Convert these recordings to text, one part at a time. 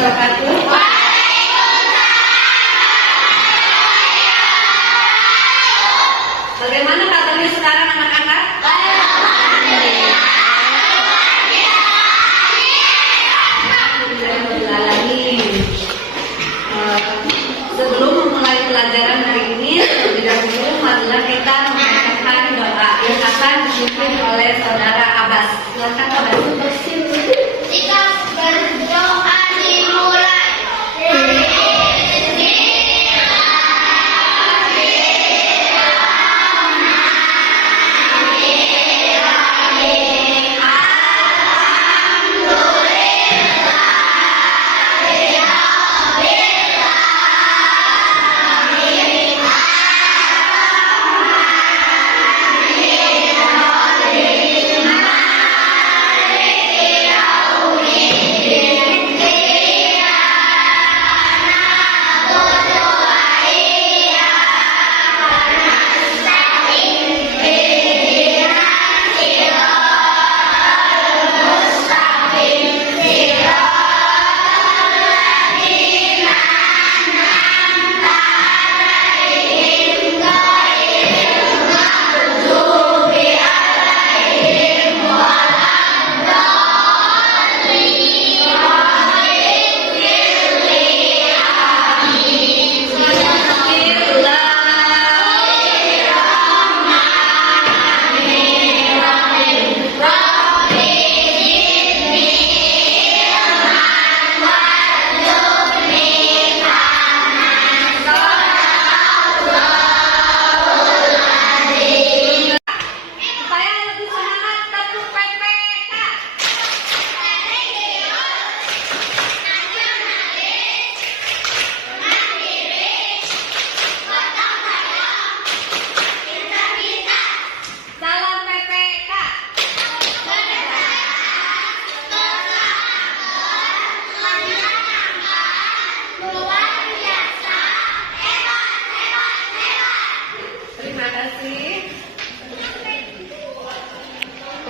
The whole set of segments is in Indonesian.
wabarakatuh. Bagaimana kabarnya sekarang anak-anak? Sebelum memulai pelajaran hari ini, terlebih dahulu marilah kita membacakan doa yang akan dipimpin oleh saudara Abbas. Silakan Abbas. Kita berdoa dimulai.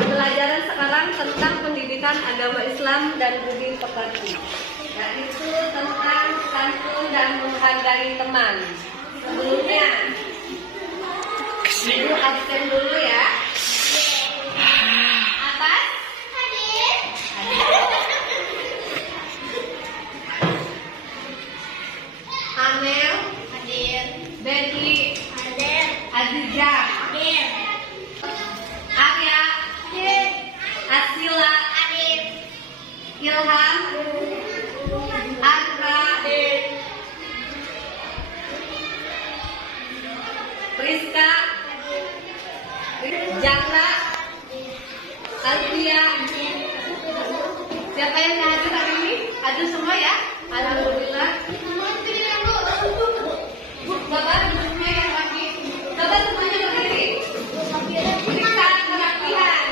Pembelajaran sekarang tentang pendidikan agama Islam dan budi pekerti, yaitu tentang santun dan menghargai teman. Sebelumnya, Ibu absen dulu ya. Abbas? Hadir. Amel? Hadir. Betty? Hadir. Azizah? Hadir. Arya? Hadir. Asila? Hadir. Ilham? Andra? Priska? Jaka? Alfia? Siapa yang hadir hari ini? Hadir semua ya? Alhamdulillah. Bapak semuanya yang lagi. Bapak semuanya berdiri. Periksa kerapihan.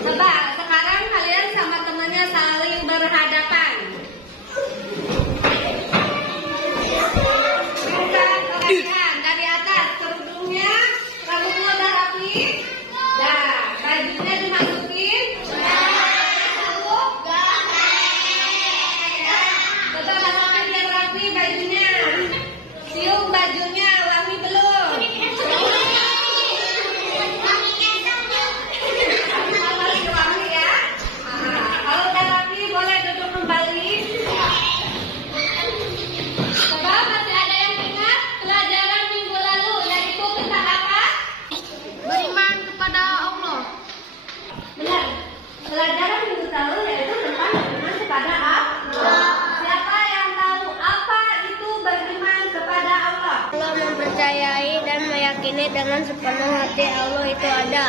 Coba sekarang kalian sama temannya saling berhadapan. Periksa kerapihan dari atas, kerudungnya, rambutnya udah rapi. Nah, bajunya dimasukin. Coba rasakan biar rapi bajunya. Cium bajunya, wangi belum? Wangi ya. Kalau udah rapi boleh duduk kembali. Coba masih ada yang ingat pelajaran minggu lalu, yaitu tentang apa? Beriman kepada Allah. Benar. Pelajaran minggu lalu yaitu tentang beriman kepada Allah. Siapa yang tahu apa itu beriman kepada Allah? Allah mempercayai dan meyakini dengan sepenuh hati Allah itu ada.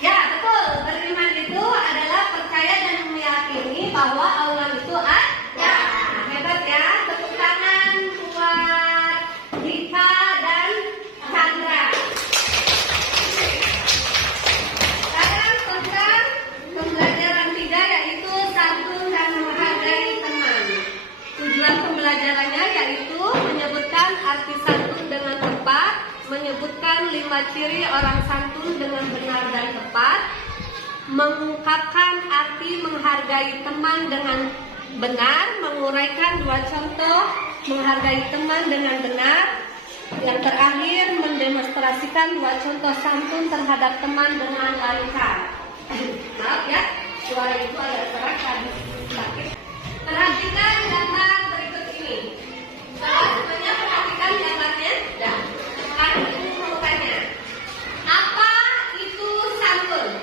Ya, betul. Beriman itu adalah percaya dan meyakini bahwa Allah itu ada. Hebat ya. Tepuk tangan buat Dika dan Chandra. Sekarang tentang pembelajaran 3 yaitu santun dan menghargai teman. Tujuan pembelajarannya yaitu menyebutkan arti santun dengan tepat, menyebutkan 5 ciri orang santun dengan benar dan tepat, mengungkapkan arti menghargai teman dengan benar, menguraikan 2 contoh, menghargai teman dengan benar. Yang terakhir, mendemonstrasikan 2 contoh santun terhadap teman dengan lancar. Maaf ya, suara itu agak keras tadi. Perhatikan gambar berikut ini. Semuanya perhatikan gambarnya. Dah. Sekarang ini mau tanya. Apa itu santun?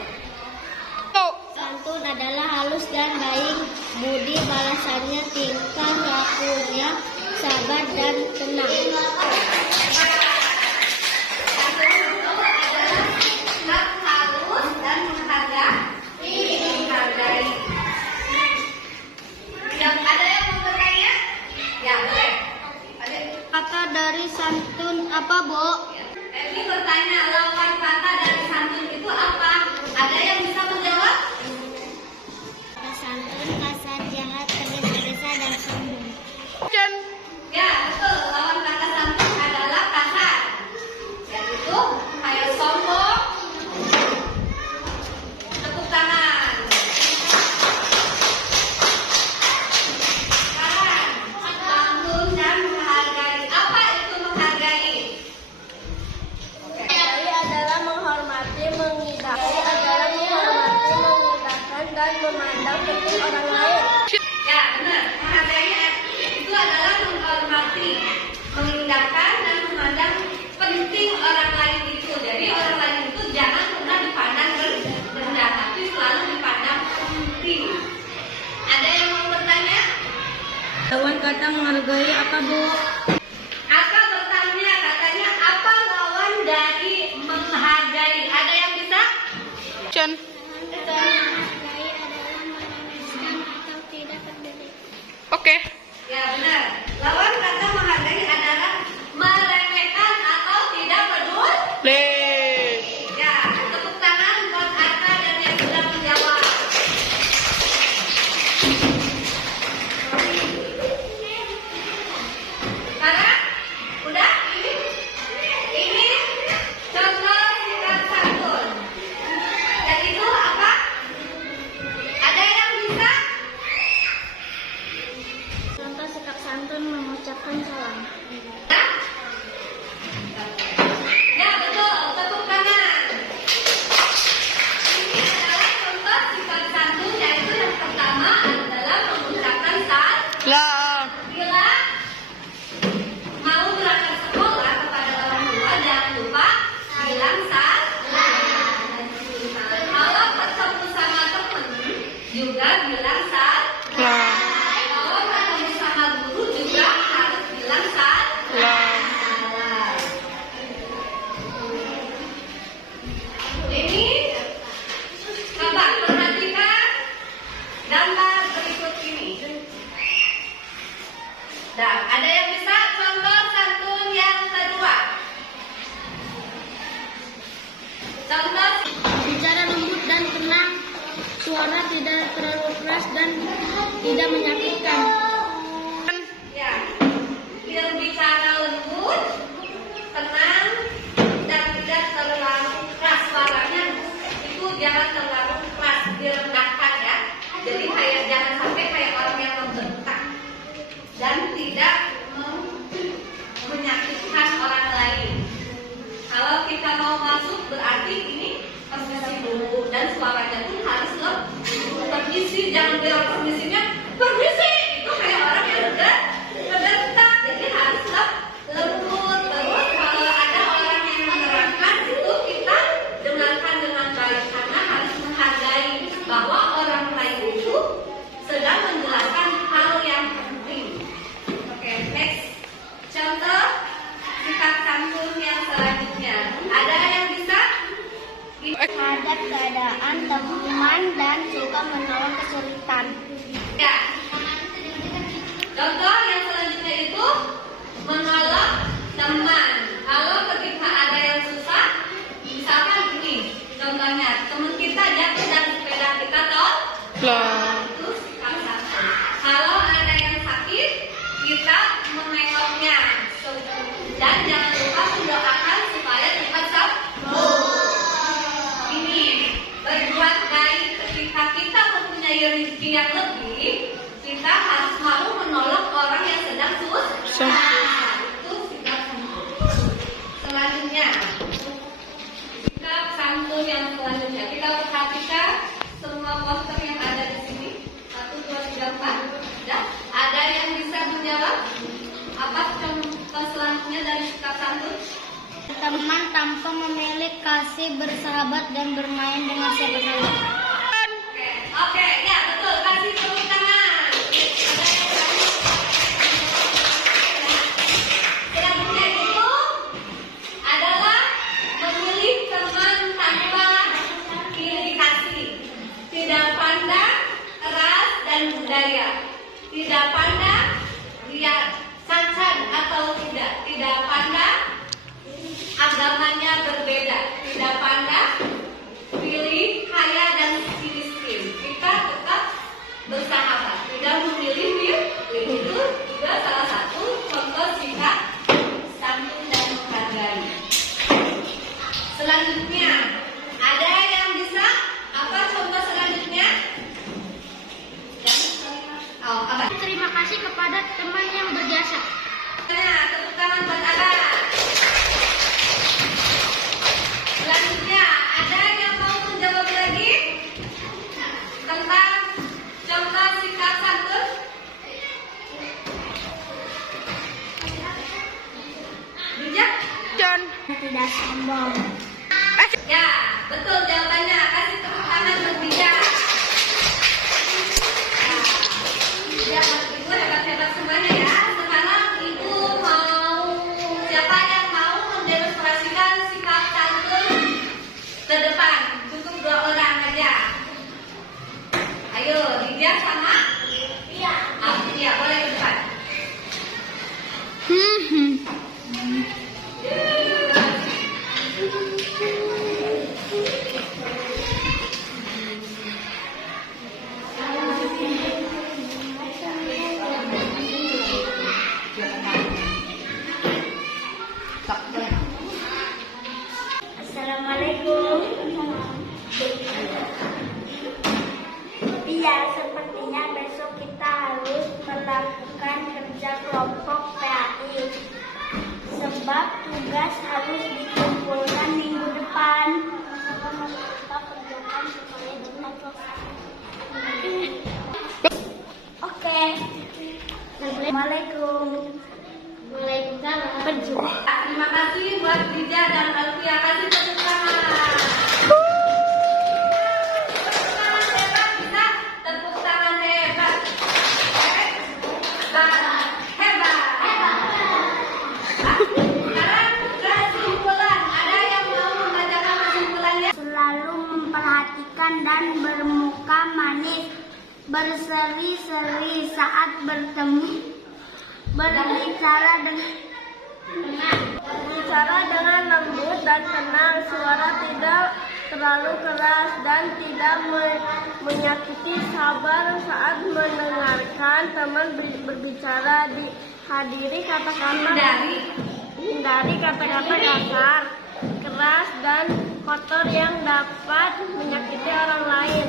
Santun adalah halus dan baik budi balasannya, tingkah lakunya sabar dan tenang. Halus dan menghargai. Ada yang mau bertanya? Ya, boleh. Kata dari santun apa, Bu? Ini bertanya, lawan kata dari santun itu apa? Ada yang bisa menjawab? Ada santun, kasar, jahat, tergesa-gesa, dan sombong. Ya, betul. Lawan kata santun adalah kasar. Yaitu kayak sombong. Tepuk tangan. Sekarang, santun dan menghargai. Apa itu menghargai? Menghargai adalah menghormati, mengindahkan, dan memandang penting orang lain. Ya, benar. Menghargai itu adalah menghormati, mengindahkan, dan memandang penting orang lain itu. Jadi orang lain itu jangan pernah dipandang rendah, tapi selalu dipandang penting. Ada yang mau bertanya? Lawan kata menghargai apa, Bu? Apa bertanya? Katanya apa lawan dari menghargai? Ada yang bisa? Menghargai adalah meremehkan atau tidak peduli. Ya, benar. Lawan kata menghargai adalah meremehkan atau tidak peduli. Ya, tepuk tangan buat Arta dan yang sudah menjawab. Sekarang, udah? Ini contoh singkat santun. Dan itu apa? Ada yang bisa? Contoh sikap santun mengucapkan salam. Ya, betul. Tepuk tangan. Ini adalah contoh sifat santun, yaitu yang pertama adalah mengucapkan salam. Bila mau berangkat sekolah kepada orang tua, jangan lupa bilang salam. Kalau ketemu sama teman, juga bilang salam. Kalau ketemu sama guru, juga harus bilang salam. Ini coba perhatikan gambar berikut ini. Nah, ada yang bisa contoh santun yang kedua? Contoh Bicara lembut dan tenang, suara tidak terlalu keras dan tidak menyakitkan. ya, berbicara lembut, tenang, dan tidak terlalu keras suaranya. Itu jangan terlalu keras, direndahkan ya. Jadi kayak jangan sampai kayak orang yang membentak dan tidak menyakitkan orang lain. Kalau kita mau masuk berarti ini posisi dulu dan suaranya pun harus permisi, jangan bilang permisinya permisi. Kita harus mau menolong orang yang sedang susah. Itu sikap santun. Selanjutnya, sikap santun yang selanjutnya. Kita perhatikan semua poster yang ada di sini. 1, 2, 3, 4. Ya. Ada yang bisa menjawab? Apa contoh selanjutnya dari sikap santun? Teman tanpa memilih, kasih, bersahabat, dan bermain dengan siapa saja. Oke, ya betul. Kasih tepuk tangan. Selanjutnya itu adalah memilih teman tanpa pilih kasih. Tidak pandang ras dan budaya. Tidak pandang dia cacat atau tidak. Tidak pandang agamanya berbeda. Tidak pandang pilih kaya dan miskin. Kita tetap bersahabat. Tidak memilih pilih. Itu juga salah satu contoh sikap santun dan menghargai. Selanjutnya, ada yang bisa apa contoh selanjutnya? Oh, apa? Terima kasih kepada teman yang berjasa. Nah, tepuk tangan buat Abah. Selanjutnya, ada yang mau menjawab lagi tentang contoh sikap santun? Bijak? Tidak sombong. Ya, betul jawabannya. Kasih tepuk tangan buat bijak. Ya, ibu hebat-hebat semuanya ya. Sekarang ibu mau, siapa yang mau mendemonstrasikan sikap santun ke depan? Cukup 2 orang aja. Ayo, Lydia sama? Iya. Iya, boleh ke depan. Assalamualaikum. Iya, sepertinya besok kita harus melakukan kerja kelompok PAI. Sebab tugas harus dikumpulkan minggu depan. Kita kerjakan supaya cepat selesai. Oke. Assalamualaikum. Waalaikumsalam. Berjumpa. Terima kasih buat Lydia dan Alfia. Kasih tepuk tangan. Tepuk tangan hebat, bisa? Tepuk tangan hebat. Hebat. Sekarang kesimpulan. Ada yang mau membacakan kesimpulannya? Selalu memperhatikan dan bermuka manis, berseri-seri saat bertemu, berbicara dengan lembut dan tenang, suara tidak terlalu keras dan tidak menyakiti, sabar saat mendengarkan teman berbicara, dihadiri hindari kata-kata kasar, keras dan kotor yang dapat menyakiti orang lain.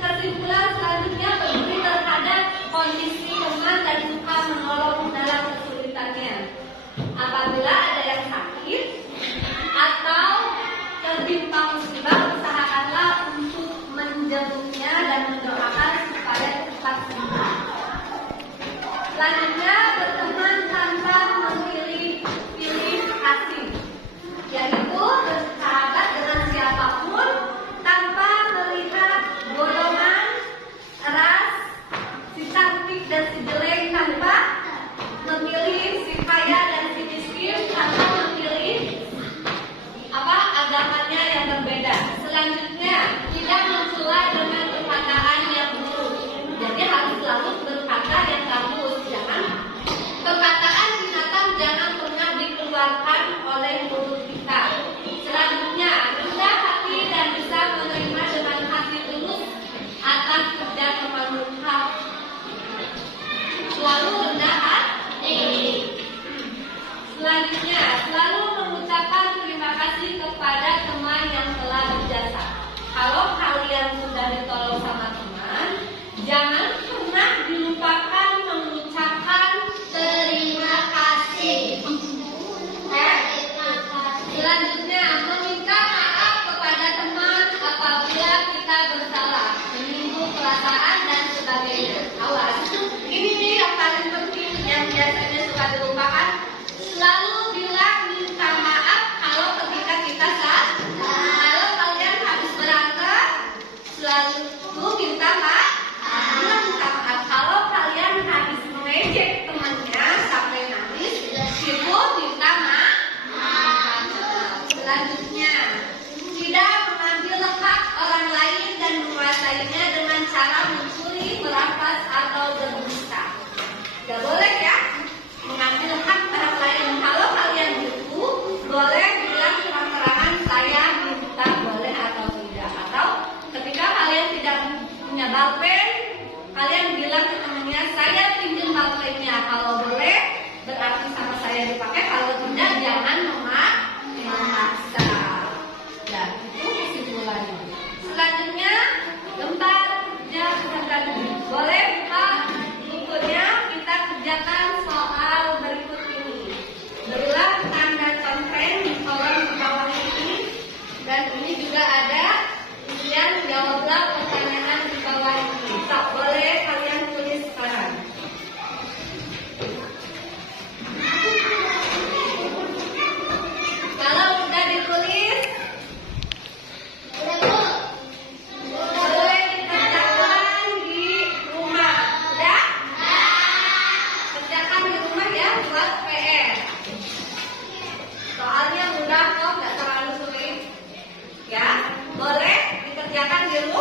Kesimpulan selanjutnya peduli terhadap kondisi teman dan suka menolong dalam kesulitannya. Apabila ada yang sakit atau tertimpa musibah, usahakanlah untuk menjenguknya dan mendoakan supaya cepat sembuh. Selanjutnya, berteman tanpa memilih kasih, yaitu bersahabat dengan siapapun tanpa melihat golongan, ras, si cantik dan si jelek, tanpa memilih si kaya dan si miskin, tanpa memilih agamanya yang berbeda. Selanjutnya, tidak mencela dengan perkataan yang buruk. Jadi harus selalu berkata yang bagus. Jangan perkataan binatang jangan pernah dikeluarkan oleh mulut kita. Selanjutnya, rendah hati dan bisa menerima dengan hati tulus atas kerja kemanusiaan. dikerjakan di rumah.